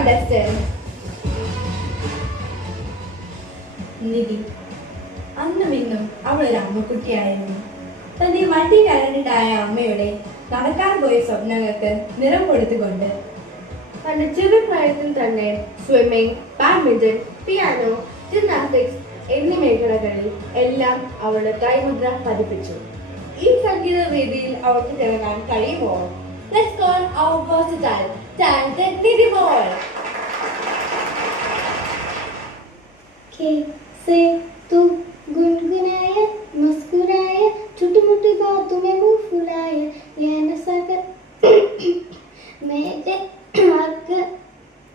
contestant. നിധി അന്നും ഇന്നും അവളൊരു അമ്മക്കുട്ടിയായിരുന്നു. തന്റെ മൾട്ടി ടാലന്റഡ് അമ്മയുടെ നടക്കാൻ പോയ സ്വപ്നങ്ങൾക്ക് നിറം കൊടുത്തുകൊണ്ട് തന്റെ ചെറുപ്രായത്തിൽ തന്നെ സ്വിമ്മിംഗ്, ബാഡ്മിന്റൺ, പിയാനോ, ജിംനാസ്റ്റിക്സ് എന്നീ മേഖലകളിൽ എല്ലാം അവളുടെ കൈമുദ്ര പതിപ്പിച്ചു. ഈ സംഗീത വേദിയിൽ അവൾക്ക് തിളങ്ങാൻ കഴിയുമോ? Let's call our versatile, talented Nidhi boy. कैसे तू गुनगुनाया मुस्कुराया छोटी मोटी बातों में मुंह फुलाया यह नशा कर मेरे आकर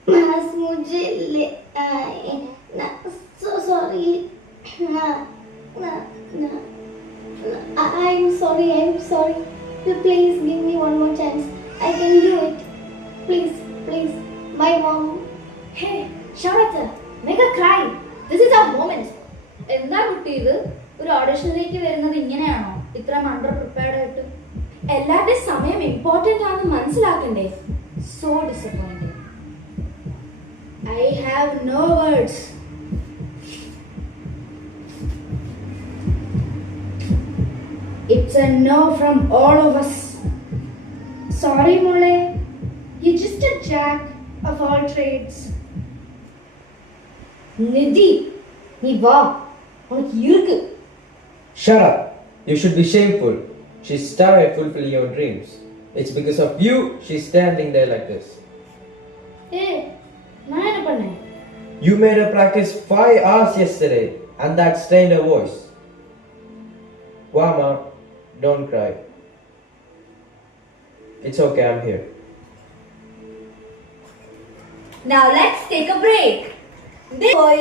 पास मुझे ले आए ना so sorry I'm sorry please give me one more chance I can do it please my mom. Hey, Sharata, make her cry. This is our moment. എന്താ കുട്ടി ഇത്? ഒരു ഓഡിഷനിലേക്ക് വരുന്നത് ഇങ്ങനെയാണോ? ഇത്ര അണ്ടർ പ്രിപ്പയർഡ് ആയിട്ട്? എല്ലാവരുടെ സമയം ഇമ്പോർട്ടന്റ് ആണെന്ന് മനസ്സിലാക്കണ്ടേ? So disappointing. I have no words. It's a no from all of us. Sorry, Mole. You're just a jack of all trades. Nidhi, நீ வா. உனக்கு இருக்கு. Shut up. You should be shameful. She's started fulfilling your dreams. It's because of you she's standing there like this. Hey, நான் என்ன பண்ணேன்? You made her practice 5 hours yesterday and that strained her voice. Warm up. Don't cry. It's okay, I'm here. Now let's take a break. Boy.